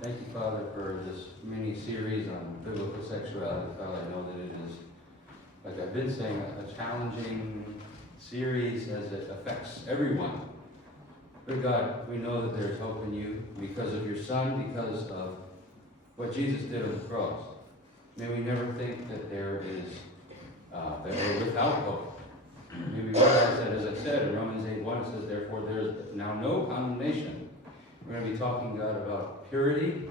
Thank you, Father, for this mini-series on biblical sexuality. Father, I know that it is, like I've been saying, a challenging series as it affects everyone. But God, we know that there's hope in you because of your Son, because of what Jesus did on the cross. May we never think that that we're without hope. May we realize that, as I said, in Romans 8:1, it says, therefore there is now no condemnation. We're going to be talking, God, about purity.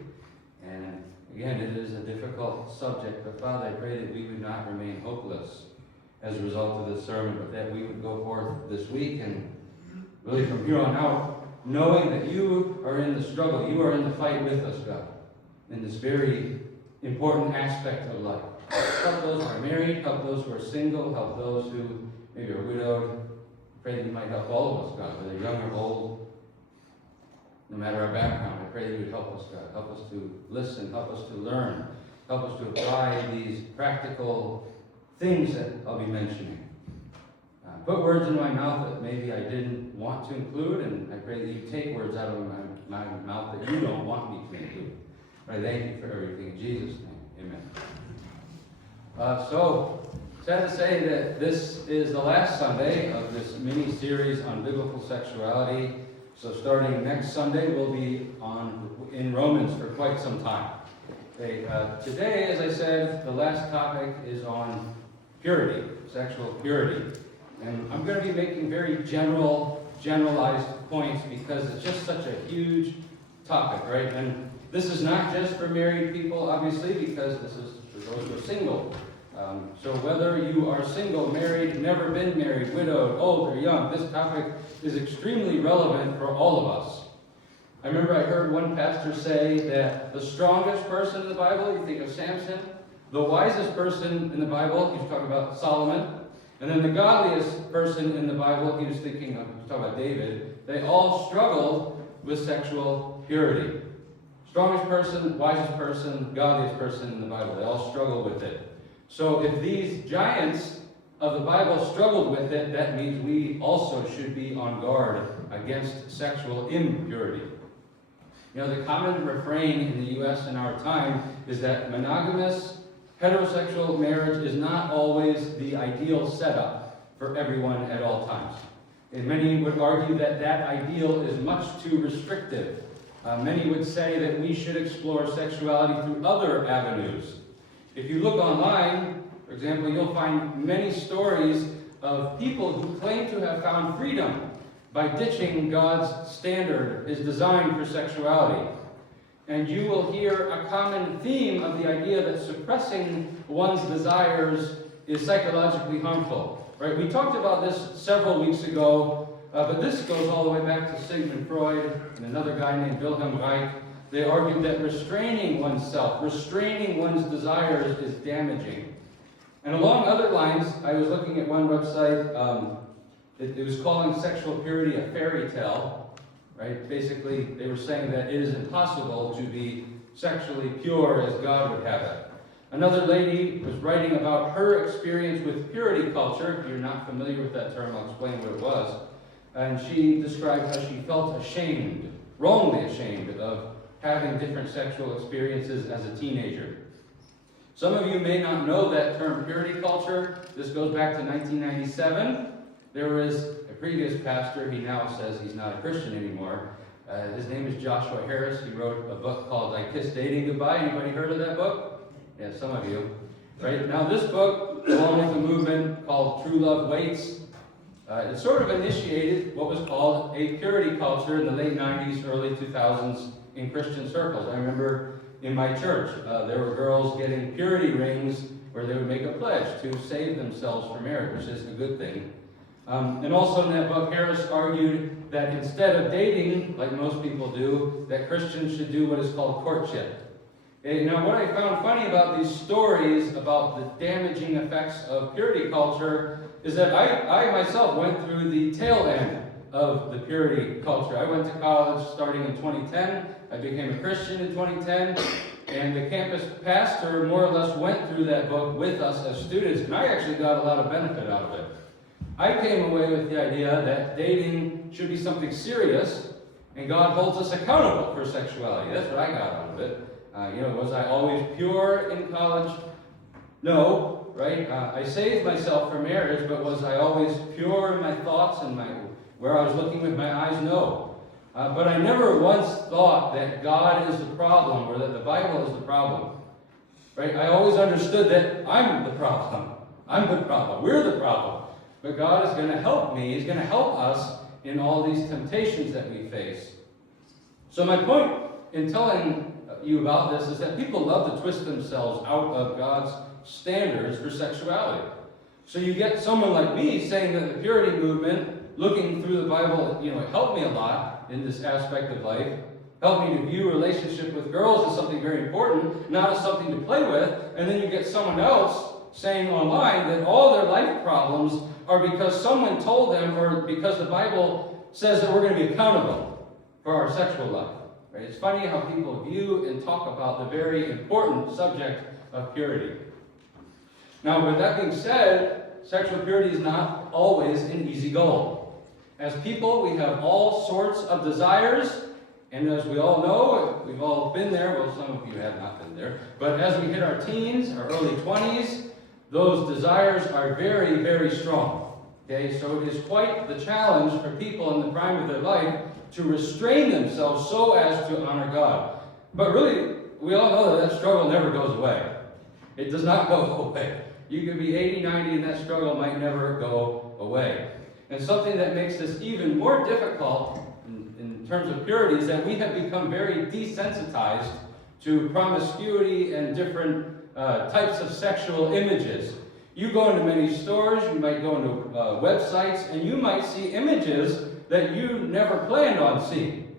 And again, it is a difficult subject. But Father, I pray that we would not remain hopeless as a result of this sermon, but that we would go forth this week and really from here on out, knowing that you are in the struggle, you are in the fight with us, God, in this very important aspect of life. Help those who are married, help those who are single, help those who maybe are widowed. Pray that you might help all of us, God, whether young or old, no matter our background. I pray that you would help us, God. Help us to listen, help us to learn, help us to apply these practical things that I'll be mentioning. Put words in my mouth that maybe I didn't want to include, and I pray that you take words out of my mouth that you don't want me to include. I thank you for everything. In Jesus' name, amen. So, sad to say that this is the last Sunday of this mini-series on biblical sexuality. So starting next Sunday, we'll be in Romans for quite some time. Today, as I said, the last topic is on purity, sexual purity. And I'm going to be making very generalized points because it's just such a huge topic, right? And this is not just for married people, obviously, because this is for those who are single. So whether you are single, married, never been married, widowed, old, or young, this topic is extremely relevant for all of us. I remember I heard one pastor say that the strongest person in the Bible, you think of Samson, the wisest person in the Bible, he was talking about Solomon, and then the godliest person in the Bible, he was talking about David, they all struggled with sexual purity. Strongest person, wisest person, godliest person in the Bible, they all struggle with it. So if these giants of the Bible struggled with it, that means we also should be on guard against sexual impurity. You know, the common refrain in the U.S. in our time is that monogamous, heterosexual marriage is not always the ideal setup for everyone at all times. And many would argue that that ideal is much too restrictive. Many would say that we should explore sexuality through other avenues. If you look online, for example, you'll find many stories of people who claim to have found freedom by ditching God's standard, his design for sexuality. And you will hear a common theme of the idea that suppressing one's desires is psychologically harmful. Right? We talked about this several weeks ago, but this goes all the way back to Sigmund Freud and another guy named Wilhelm Reich. They argued that restraining oneself, restraining one's desires is damaging. And along other lines, I was looking at one website, it was calling sexual purity a fairy tale, right? Basically, they were saying that it is impossible to be sexually pure as God would have it. Another lady was writing about her experience with purity culture. If you're not familiar with that term, I'll explain what it was. And she described how she felt ashamed, wrongly ashamed, of having different sexual experiences as a teenager. Some of you may not know that term purity culture. This goes back to 1997. There was a previous pastor, he now says he's not a Christian anymore. His name is Joshua Harris. He wrote a book called I Kissed Dating Goodbye. Anybody heard of that book? Yeah, some of you. Right? Now this book, along with a movement called True Love Waits, it sort of initiated what was called a purity culture in the late 90s, early 2000s in Christian circles. I remember in my church, there were girls getting purity rings where they would make a pledge to save themselves from marriage, which is a good thing. And also in that book, Harris argued that instead of dating, like most people do, that Christians should do what is called courtship. Now, what I found funny about these stories about the damaging effects of purity culture is that I myself went through the tail end of the purity culture. I went to college starting in 2010. I became a Christian in 2010. And the campus pastor more or less went through that book with us as students. And I actually got a lot of benefit out of it. I came away with the idea that dating should be something serious And God holds us accountable for sexuality. That's what I got out of it. Was I always pure in college? No, right? I saved myself for marriage, but was I always pure in my thoughts and where I was looking with my eyes? No. But I never once thought that God is the problem or that the Bible is the problem. Right? I always understood that I'm the problem. I'm the problem. We're the problem. But God is going to help me. He's going to help us in all these temptations that we face. So my point in telling you about this is that people love to twist themselves out of God's standards for sexuality. So you get someone like me saying that the purity movement, looking through the Bible, it helped me a lot in this aspect of life. Helped me to view relationship with girls as something very important, not as something to play with. And then you get someone else saying online that all their life problems are because someone told them or because the Bible says that we're going to be accountable for our sexual life. Right? It's funny how people view and talk about the very important subject of purity. Now, with that being said, sexual purity is not always an easy goal. As people, we have all sorts of desires, and as we all know, we've all been there. Well, some of you have not been there. But as we hit our teens, our early 20s, those desires are very, very strong. Okay, so it is quite the challenge for people in the prime of their life to restrain themselves so as to honor God. But really, we all know that struggle never goes away. It does not go away. You could be 80, 90, and that struggle might never go away. And something that makes this even more difficult in terms of purity is that we have become very desensitized to promiscuity and different types of sexual images. You go into many stores, you might go into websites, and you might see images that you never planned on seeing.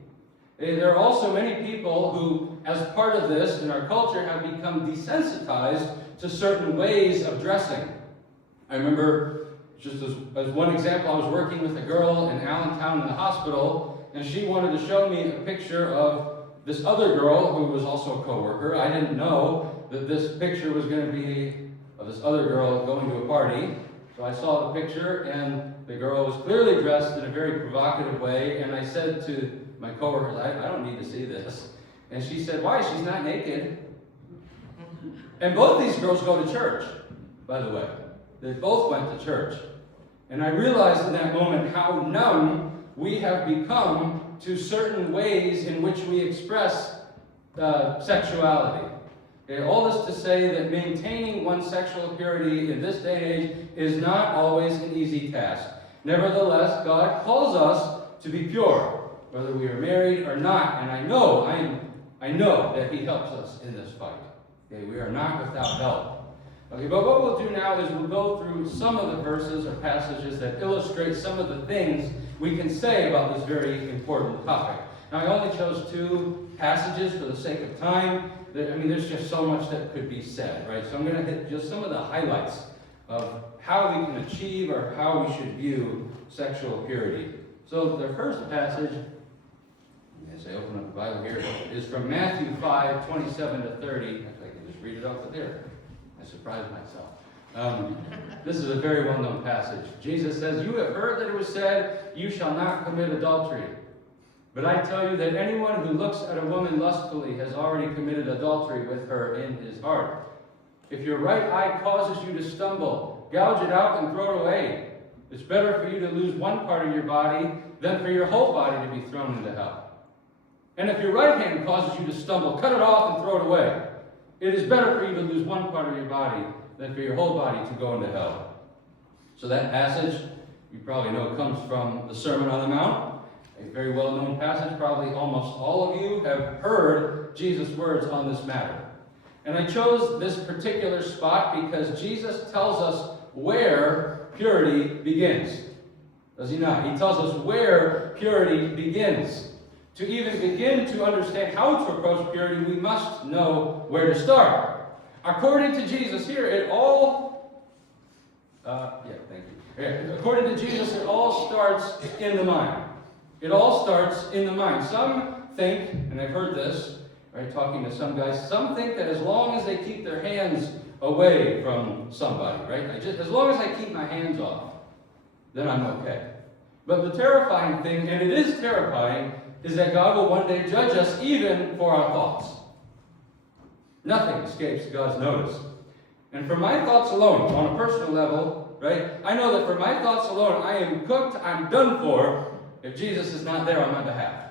There are also many people who, as part of this in our culture, have become desensitized to certain ways of dressing. I remember, just as one example, I was working with a girl in Allentown in the hospital, and she wanted to show me a picture of this other girl who was also a coworker. I didn't know that this picture was going to be of this other girl going to a party. So I saw the picture, and the girl was clearly dressed in a very provocative way, and I said to my coworkers, I don't need to see this. And she said, why? She's not naked. And both these girls go to church, by the way. They both went to church. And I realized in that moment how numb we have become to certain ways in which we express sexuality. Okay, all this to say that maintaining one's sexual purity in this day and age is not always an easy task. Nevertheless, God calls us to be pure, whether we are married or not. And I know that He helps us in this fight. Okay, we are not without help. Okay, but what we'll do now is we'll go through some of the verses or passages that illustrate some of the things we can say about this very important topic. Now, I only chose 2 passages for the sake of time. There's just so much that could be said, right? So I'm going to hit just some of the highlights of how we can achieve or how we should view sexual purity. So the first passage, as I open up the Bible here, is from Matthew 5, 27 to 30. Actually, I can just read it off there. I surprised myself. This is a very well-known passage. Jesus says, "You have heard that it was said, 'You shall not commit adultery.' But I tell you that anyone who looks at a woman lustfully has already committed adultery with her in his heart. If your right eye causes you to stumble, gouge it out and throw it away. It's better for you to lose one part of your body than for your whole body to be thrown into hell. And if your right hand causes you to stumble, cut it off and throw it away. It is better for you to lose one part of your body than for your whole body to go into hell." So that passage, you probably know, comes from the Sermon on the Mount. A very well-known passage. Probably almost all of you have heard Jesus' words on this matter. And I chose this particular spot because Jesus tells us where purity begins. Does he not? He tells us where purity begins. To even begin to understand how to approach purity, we must know where to start. According to Jesus here, according to Jesus, it all starts in the mind. It all starts in the mind. Some think, and I've heard this, right, talking to some guys, some think that as long as they keep their hands away from somebody, right, as long as I keep my hands off, then I'm okay. But the terrifying thing, and it is terrifying, is that God will one day judge us even for our thoughts. Nothing escapes God's notice. And for my thoughts alone, on a personal level, right, I know that for my thoughts alone, I am cooked, I'm done for, if Jesus is not there on my behalf.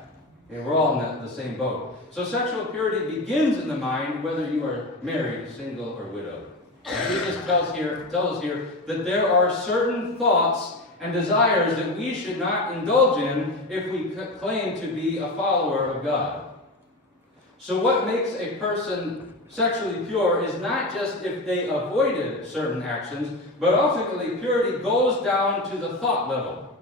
Okay, we're all in the same boat. So sexual purity begins in the mind, whether you are married, single, or widowed. And Jesus tells us here that there are certain thoughts and desires that we should not indulge in if we claim to be a follower of God. So what makes a person sexually pure is not just if they avoided certain actions, but ultimately purity goes down to the thought level.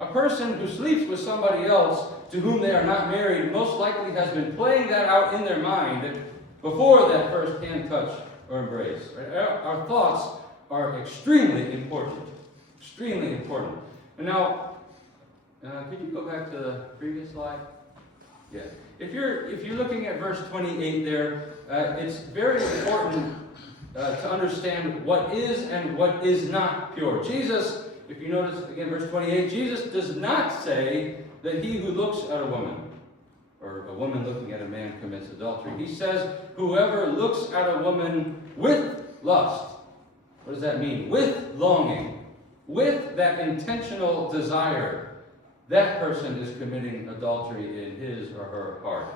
A person who sleeps with somebody else to whom they are not married most likely has been playing that out in their mind before that first hand touch or embrace. Our thoughts are extremely important. Extremely important. And now, could you go back to the previous slide? Yeah. If you're looking at verse 28 there, it's very important to understand what is and what is not pure. Jesus, if you notice again verse 28, Jesus does not say that he who looks at a woman, or a woman looking at a man commits adultery. He says, whoever looks at a woman with lust. What does that mean? With longing, with that intentional desire. That person is committing adultery in his or her heart.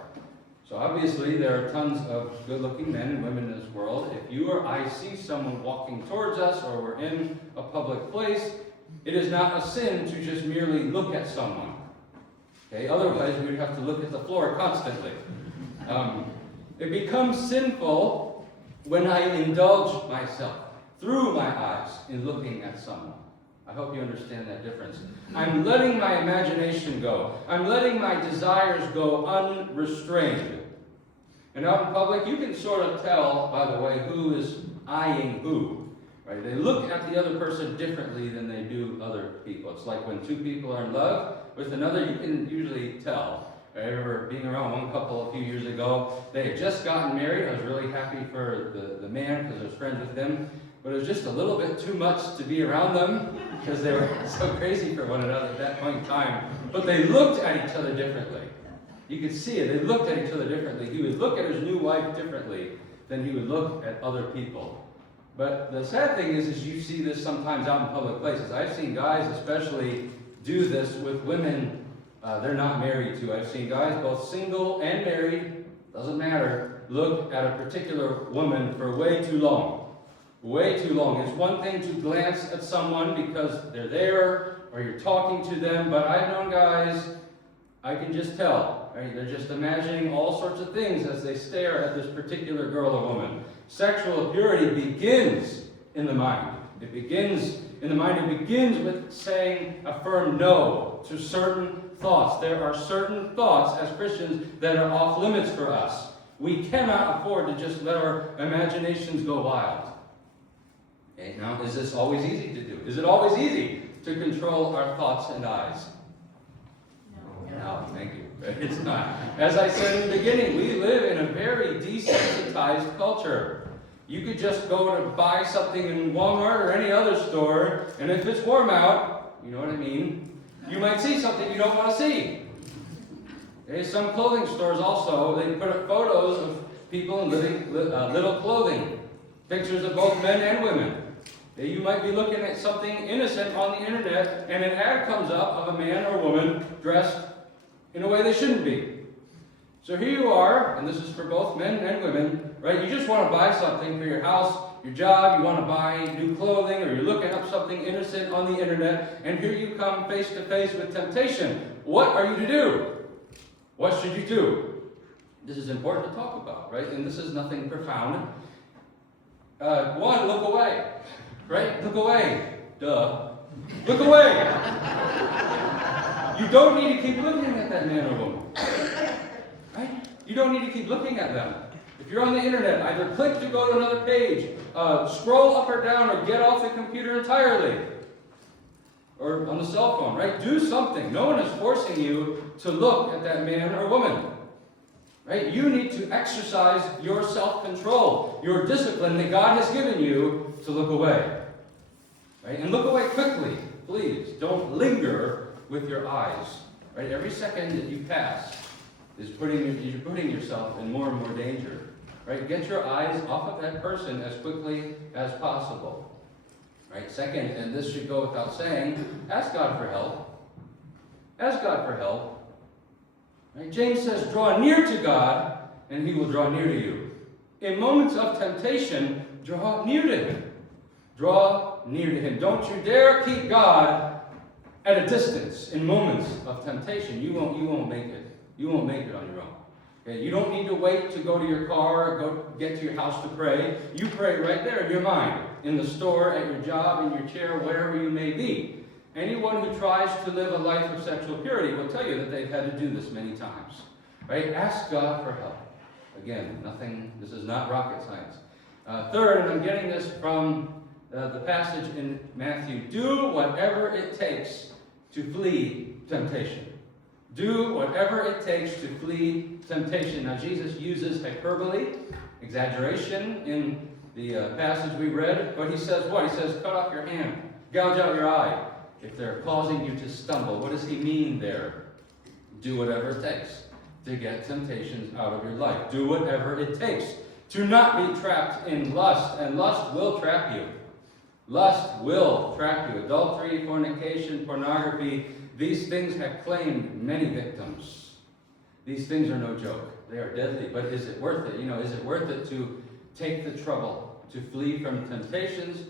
So obviously there are tons of good-looking men and women in this world. If you or I see someone walking towards us or we're in a public place, it is not a sin to just merely look at someone. Okay? Otherwise, we would have to look at the floor constantly. It becomes sinful when I indulge myself through my eyes in looking at someone. I hope you understand that difference. I'm letting my imagination go. I'm letting my desires go unrestrained. And out in public, you can sort of tell, by the way, who is eyeing who. Right? They look at the other person differently than they do other people. It's like when two people are in love with another, you can usually tell. I remember being around one couple a few years ago. They had just gotten married. I was really happy for the man because I was friends with him. But it was just a little bit too much to be around them because they were so crazy for one another at that point in time. But they looked at each other differently. You could see it. They looked at each other differently. He would look at his new wife differently than he would look at other people. But the sad thing is you see this sometimes out in public places. I've seen guys especially do this with women they're not married to. I've seen guys, both single and married, doesn't matter, look at a particular woman for way too long. Way too long. It's one thing to glance at someone because they're there or you're talking to them, but I've known guys, I can just tell. Right? They're just imagining all sorts of things as they stare at this particular girl or woman. Sexual purity begins in the mind. It begins in the mind. It begins with saying a firm no to certain thoughts. There are certain thoughts as Christians that are off limits for us. We cannot afford to just let our imaginations go wild. Okay, now, is this always easy to do? Is it always easy to control our thoughts and eyes? No, thank you. It's not. As I said in the beginning, we live in a very desensitized culture. You could just go to buy something in Walmart or any other store, and if it's warm out, you know what I mean, you might see something you don't want to see. Okay, some clothing stores also, they put up photos of people in little clothing. Pictures of both men and women. You might be looking at something innocent on the internet, and an ad comes up of a man or woman dressed in a way they shouldn't be. So here you are, and this is for both men and women, right? You just want to buy something for your house, your job, you want to buy new clothing, or you're looking up something innocent on the internet, and here you come face to face with temptation. What are you to do? What should you do? This is important to talk about, right? And this is nothing profound. One, look away. Right? Look away. Duh. Look away. You don't need to keep looking at that man or woman. Right? You don't need to keep looking at them. If you're on the internet, either click to go to another page, scroll up or down, or get off the computer entirely. Or on the cell phone, right? Do something. No one is forcing you to look at that man or woman. Right? You need to exercise your self-control, your discipline that God has given you to look away. Right? And look away quickly, please. Don't linger with your eyes. Right? Every second that you pass is you're putting yourself in more and more danger. Right? Get your eyes off of that person as quickly as possible. Right? Second, and this should go without saying, ask God for help. Ask God for help. Right? James says, draw near to God, and he will draw near to you. In moments of temptation, draw near to him. Draw near to him. Don't you dare keep God at a distance in moments of temptation. You won't make it. You won't make it on your own. Okay? You don't need to wait to go to your car or go get to your house to pray. You pray right there in your mind, in the store, at your job, in your chair, wherever you may be. Anyone who tries to live a life of sexual purity will tell you that they've had to do this many times. Right? Ask God for help. Again, this is not rocket science. Third, and I'm getting this from the passage in Matthew, do whatever it takes to flee temptation. Do whatever it takes to flee temptation. Now, Jesus uses hyperbole, exaggeration in the passage we read, but he says what? He says, cut off your hand, gouge out your eye, if they're causing you to stumble. What does he mean there? Do whatever it takes to get temptations out of your life. Do whatever it takes to not be trapped in lust, and lust will trap you. Lust will trap you. Adultery, fornication, pornography, these things have claimed many victims. These things are no joke. They are deadly, but is it worth it? Is it worth it to take the trouble to flee from temptations?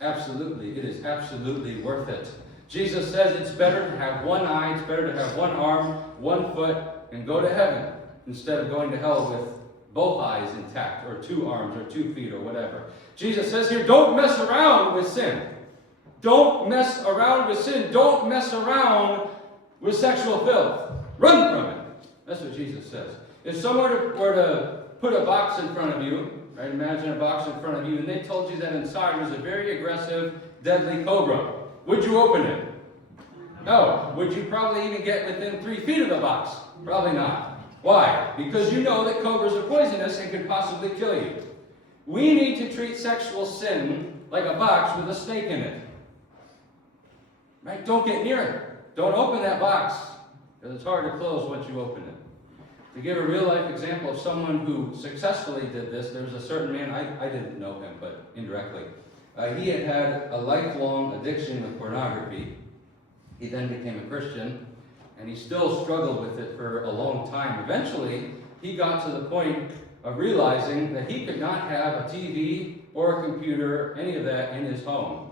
Absolutely. It is absolutely worth it. Jesus says it's better to have one eye, it's better to have one arm, one foot, and go to heaven instead of going to hell with both eyes intact, or 2 arms, or 2 feet, or whatever. Jesus says here, don't mess around with sin. Don't mess around with sin. Don't mess around with sexual filth. Run from it. That's what Jesus says. If someone were to put a box in front of you, right? Imagine a box in front of you, and they told you that inside was a very aggressive, deadly cobra. Would you open it? No. Would you probably even get within 3 feet of the box? Probably not. Why? Because you know that cobras are poisonous and could possibly kill you. We need to treat sexual sin like a box with a snake in it. Right? Don't get near it. Don't open that box, because it's hard to close once you open it. To give a real-life example of someone who successfully did this, there was a certain man, I didn't know him, but indirectly. He had a lifelong addiction with pornography. He then became a Christian, and he still struggled with it for a long time. Eventually, he got to the point of realizing that he could not have a TV or a computer, any of that, in his home.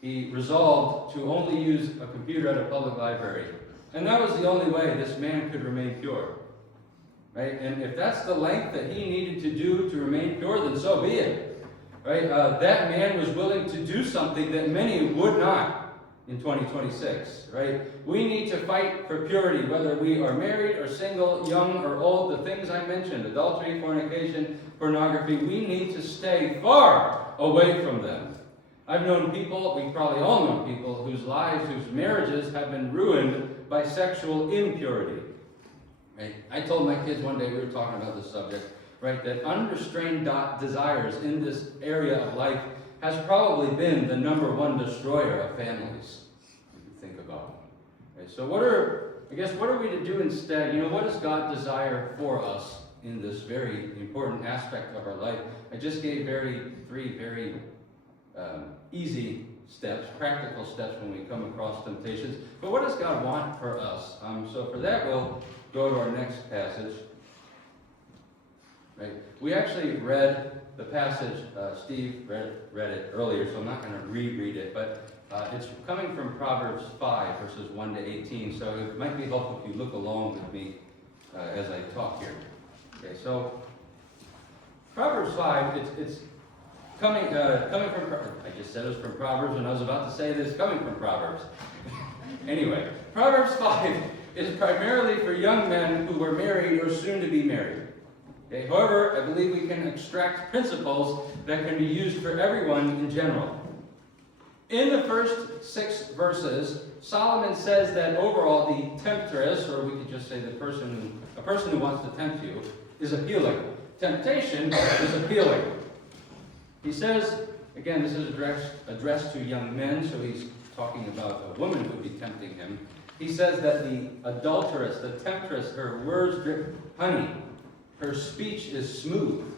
He resolved to only use a computer at a public library. And that was the only way this man could remain pure. Right? And if that's the length that he needed to do to remain pure, then so be it. Right? That man was willing to do something that many would not in 2026. Right? We need to fight for purity, whether we are married or single, young or old. The things I mentioned, adultery, fornication, pornography, we need to stay far away from them. I've known people, we probably all know people, whose lives, whose marriages have been ruined by sexual impurity. Right? I told my kids one day, we were talking about this subject, right, that unrestrained desires in this area of life has probably been the #1 destroyer of families, if you think about it. Right? So what are we to do instead? What does God desire for us in this very important aspect of our life? I just gave 3 very easy steps, practical steps when we come across temptations. But what does God want for us? So for that, we'll go to our next passage. Right? We actually read the passage. Steve read it earlier, so I'm not going to reread it. But it's coming from Proverbs 5, verses 1 to 18. So it might be helpful if you look along with me as I talk here. Okay, so Proverbs 5, it's coming from, I just said it was from Proverbs, and I was about to say this, coming from Proverbs. Anyway, Proverbs 5 is primarily for young men who were married or soon to be married. Okay? However, I believe we can extract principles that can be used for everyone in general. In the first 6 verses, Solomon says that overall the temptress, or we could just say a person who wants to tempt you, is appealing. Temptation is appealing. He says, again, this is addressed to young men, so he's talking about a woman who would be tempting him. He says that the adulteress, the temptress, her words drip honey. Her speech is smooth.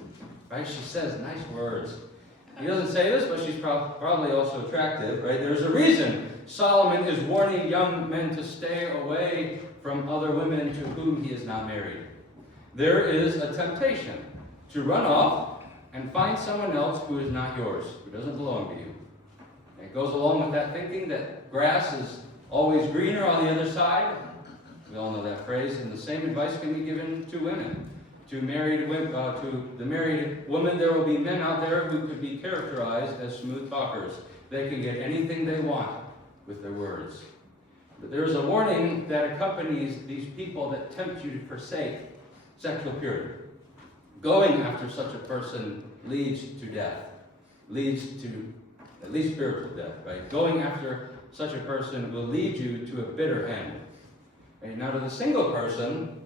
Right? She says nice words. He doesn't say this, but she's probably also attractive. Right? There's a reason Solomon is warning young men to stay away from other women to whom he is not married. There is a temptation to run off and find someone else who is not yours, who doesn't belong to you. And it goes along with that thinking that grass is always greener on the other side. We all know that phrase. And the same advice can be given to women. To the married woman, there will be men out there who could be characterized as smooth talkers. They can get anything they want with their words. But there is a warning that accompanies these people that tempt you to forsake sexual purity. Going after such a person leads to death, leads to at least spiritual death, right? Going after such a person will lead you to a bitter end. And now to the single person,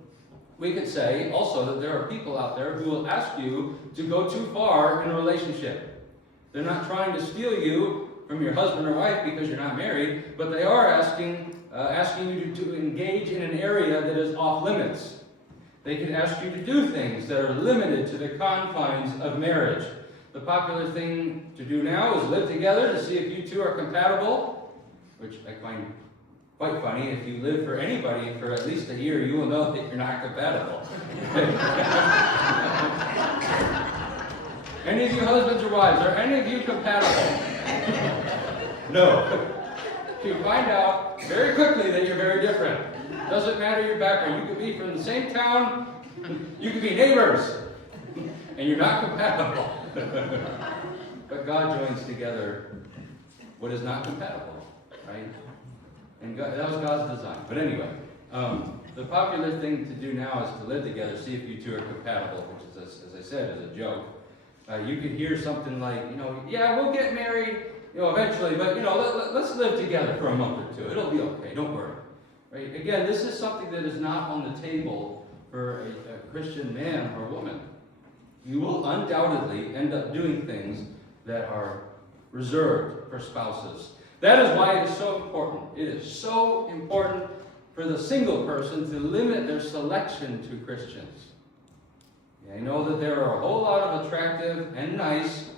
we could say also that there are people out there who will ask you to go too far in a relationship. They're not trying to steal you from your husband or wife because you're not married, but they are asking you to engage in an area that is off limits. They can ask you to do things that are limited to the confines of marriage. The popular thing to do now is live together to see if you two are compatible, which I find quite funny. If you live for anybody for at least a year, you will know that you're not compatible. Any of you husbands or wives, are any of you compatible? No. You find out very quickly that you're very different. Doesn't matter your background. You could be from the same town, you could be neighbors, and you're not compatible. But God joins together what is not compatible, right? And God, that was God's design. But anyway, the popular thing to do now is to live together, see if you two are compatible, which is, as I said, is a joke. You could hear something like, yeah, we'll get married, eventually, but, let's live together for a month or two. It'll be okay, don't worry. Right? Again, this is something that is not on the table for a Christian man or woman. You will undoubtedly end up doing things that are reserved for spouses. That is why it is so important. It is so important for the single person to limit their selection to Christians. I know that there are a whole lot of attractive and nice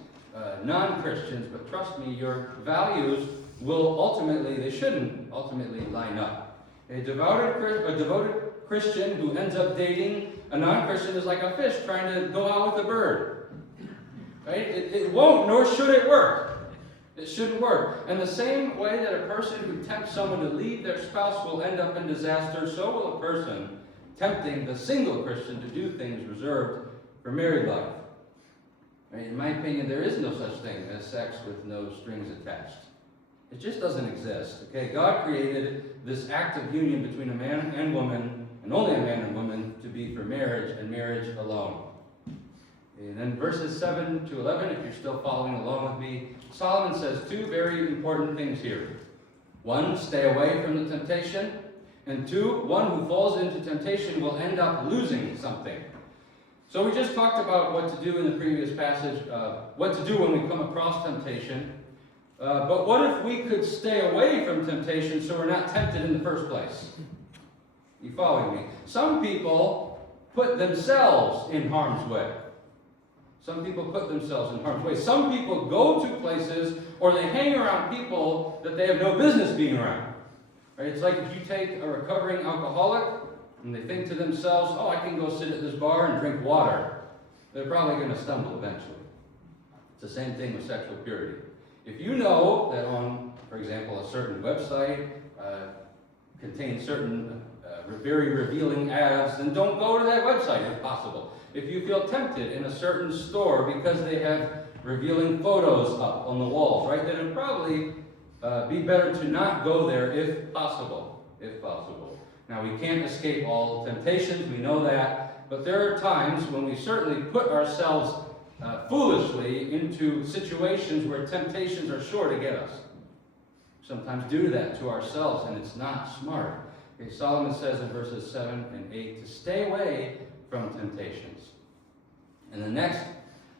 non-Christians, but trust me, your values they shouldn't ultimately line up. A devoted Christian who ends up dating a non-Christian is like a fish trying to go out with a bird. Right? It won't, nor should it work. It shouldn't work. And the same way that a person who tempts someone to leave their spouse will end up in disaster, so will a person tempting the single Christian to do things reserved for married life. Right? In my opinion, there is no such thing as sex with no strings attached. It just doesn't exist. Okay, God created this act of union between a man and woman, and only a man and woman, to be for marriage and marriage alone. And then verses 7 to 11, if you're still following along with me, Solomon says two very important things here. One, stay away from the temptation. And two, one who falls into temptation will end up losing something. So we just talked about what to do in the previous passage, what to do when we come across temptation. But what if we could stay away from temptation so we're not tempted in the first place? You following me? Some people put themselves in harm's way. Some people put themselves in harm's way. Some people go to places or they hang around people that they have no business being around. Right? It's like if you take a recovering alcoholic and they think to themselves, I can go sit at this bar and drink water. They're probably going to stumble eventually. It's the same thing with sexual purity. If you know that on, for example, a certain website contains certain very revealing ads, then don't go to that website if possible. If you feel tempted in a certain store because they have revealing photos up on the walls, right, then it'd probably be better to not go there if possible. Now, we can't escape all temptations, we know that, but there are times when we certainly put ourselves foolishly into situations where temptations are sure to get us. Sometimes do that to ourselves, and it's not smart. Okay, Solomon says in verses 7 and 8 to stay away from temptations. And the next,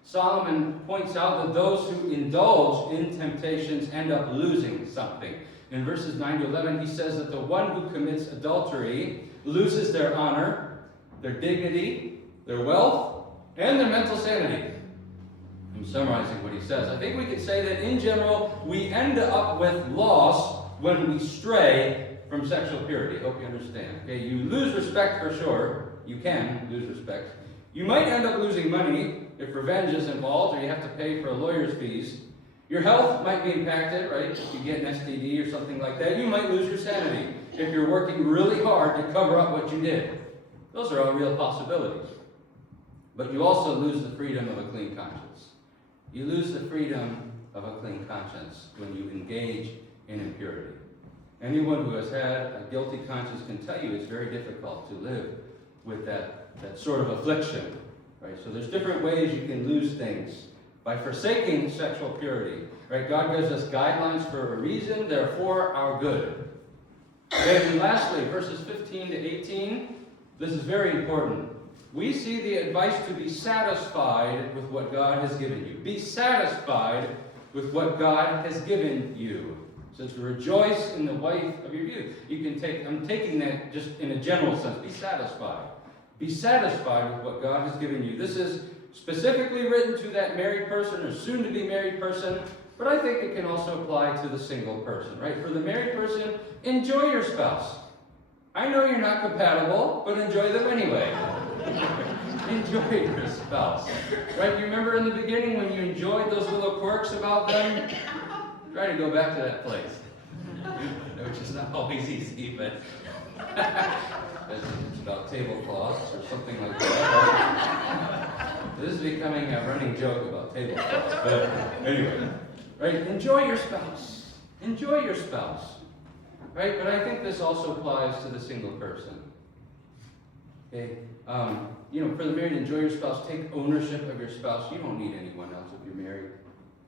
Solomon points out that those who indulge in temptations end up losing something. In verses 9 to 11, he says that the one who commits adultery loses their honor, their dignity, their wealth, and their mental sanity. I'm summarizing what he says. I think we could say that in general, we end up with loss when we stray from sexual purity. Hope you understand. Okay, you lose respect for sure. You can lose respect. You might end up losing money if revenge is involved or you have to pay for a lawyer's fees. Your health might be impacted, right? If you get an STD or something like that, you might lose your sanity if you're working really hard to cover up what you did. Those are all real possibilities. But you also lose the freedom of a clean conscience. You lose the freedom of a clean conscience when you engage in impurity. Anyone who has had a guilty conscience can tell you it's very difficult to live with that sort of affliction, right? So there's different ways you can lose things by forsaking sexual purity, right? God gives us guidelines for a reason, therefore our good. Okay, and lastly, verses 15 to 18, this is very important. We see the advice to be satisfied with what God has given you. Be satisfied with what God has given you. It says, rejoice in the wife of your youth. I'm taking that just in a general sense. Be satisfied. Be satisfied with what God has given you. This is specifically written to that married person or soon-to-be married person, but I think it can also apply to the single person, right? For the married person, enjoy your spouse. I know you're not compatible, but enjoy them anyway. Enjoy your spouse. Right? You remember in the beginning when you enjoyed those little quirks about them? Try to go back to that place. Which is not always easy, but it's about tablecloths or something like that. This is becoming a running joke about tablecloths. But anyway, right? Enjoy your spouse. Enjoy your spouse. Right? But I think this also applies to the single person. Okay? For the married, enjoy your spouse. Take ownership of your spouse. You don't need anyone else if you're married.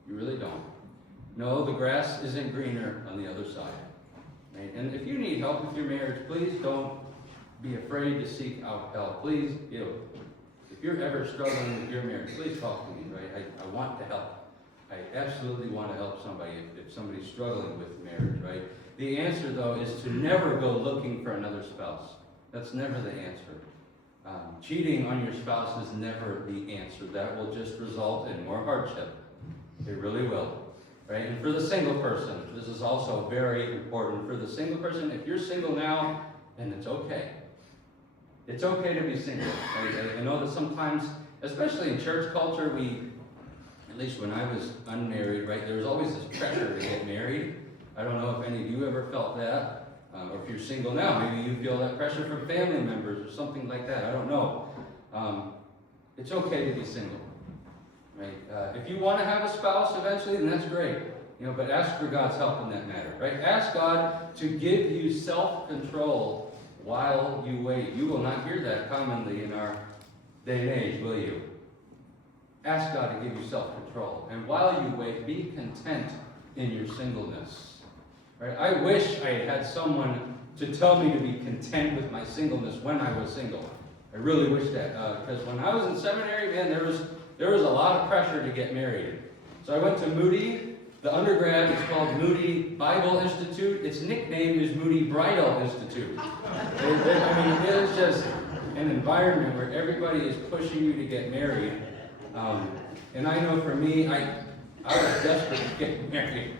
You really don't. No, the grass isn't greener on the other side. Right? And if you need help with your marriage, please don't be afraid to seek out help. Please, if you're ever struggling with your marriage, please talk to me, right? I want to help. I absolutely want to help somebody if somebody's struggling with marriage, right? The answer, though, is to never go looking for another spouse. That's never the answer. Cheating on your spouse is never the answer. That will just result in more hardship. It really will. Right? And for the single person, this is also very important. For the single person, if you're single now, then it's okay. It's okay to be single. Right? I know that sometimes, especially in church culture, at least when I was unmarried, right, there was always this pressure to get married. I don't know if any of you ever felt that. Or if you're single now, maybe you feel that pressure from family members or something like that. I don't know. It's okay to be single. Right? If you want to have a spouse eventually, then that's great. But ask for God's help in that matter. Right? Ask God to give you self-control while you wait. You will not hear that commonly in our day and age, will you? Ask God to give you self-control. And while you wait, be content in your singleness. Right? I wish I had had someone to tell me to be content with my singleness when I was single. I really wish that. Because when I was in seminary, man, there was a lot of pressure to get married. So I went to Moody. The undergrad is called Moody Bible Institute. Its nickname is Moody Bridal Institute. It is just an environment where everybody is pushing you to get married. And I know for me, I was desperate to get married.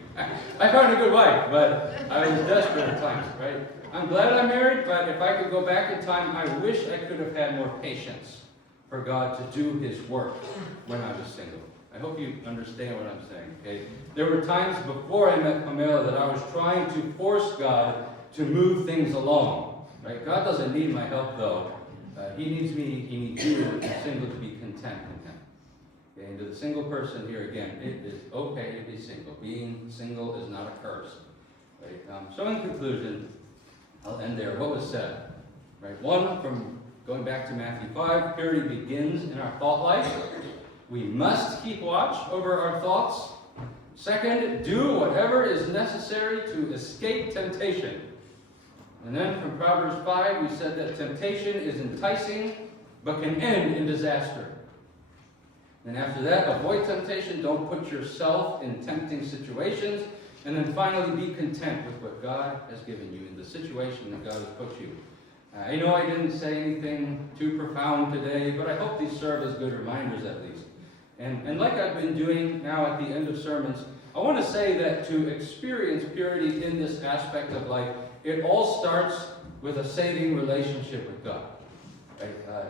I found a good wife, but I was desperate at times, right? I'm glad I'm married, but if I could go back in time, I wish I could have had more patience for God to do His work when I was single. I hope you understand what I'm saying, okay? There were times before I met Pamela that I was trying to force God to move things along, right? God doesn't need my help, though. He needs me, He needs you, as single, to be content in Him. Okay, and to the single person here, again, it is okay to be single. Being single is not a curse. Right? So in conclusion, I'll end there. What was said? Right? One, from going back to Matthew 5, purity begins in our thought life. We must keep watch over our thoughts. Second, do whatever is necessary to escape temptation. And then from Proverbs 5, we said that temptation is enticing, but can end in disaster. And after that, avoid temptation. Don't put yourself in tempting situations. And then finally, be content with what God has given you in the situation that God has put you. I know I didn't say anything too profound today, but I hope these serve as good reminders at least. And like I've been doing now at the end of sermons, I want to say that to experience purity in this aspect of life, it all starts with a saving relationship with God. Right?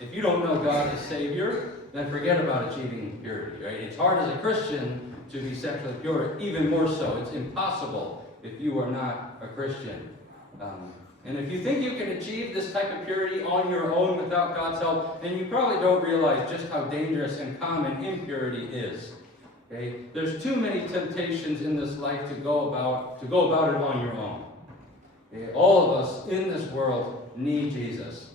If you don't know God as Savior, then forget about achieving purity. Right? It's hard as a Christian to be sexually pure, even more so. It's impossible if you are not a Christian. And if you think you can achieve this type of purity on your own without God's help, then you probably don't realize just how dangerous and common impurity is. Okay? There's too many temptations in this life to go about it on your own. Okay? All of us in this world need Jesus.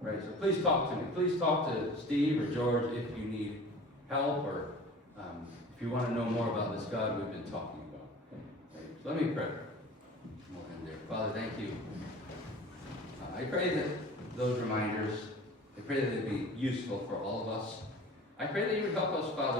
Right? So please talk to me. Please talk to Steve or George if you need help or if you want to know more about this God we've been talking about. Right? So let me pray. We'll end there. Father, thank you. I pray that those reminders, I pray that they be useful for all of us. I pray that you would help us, Father,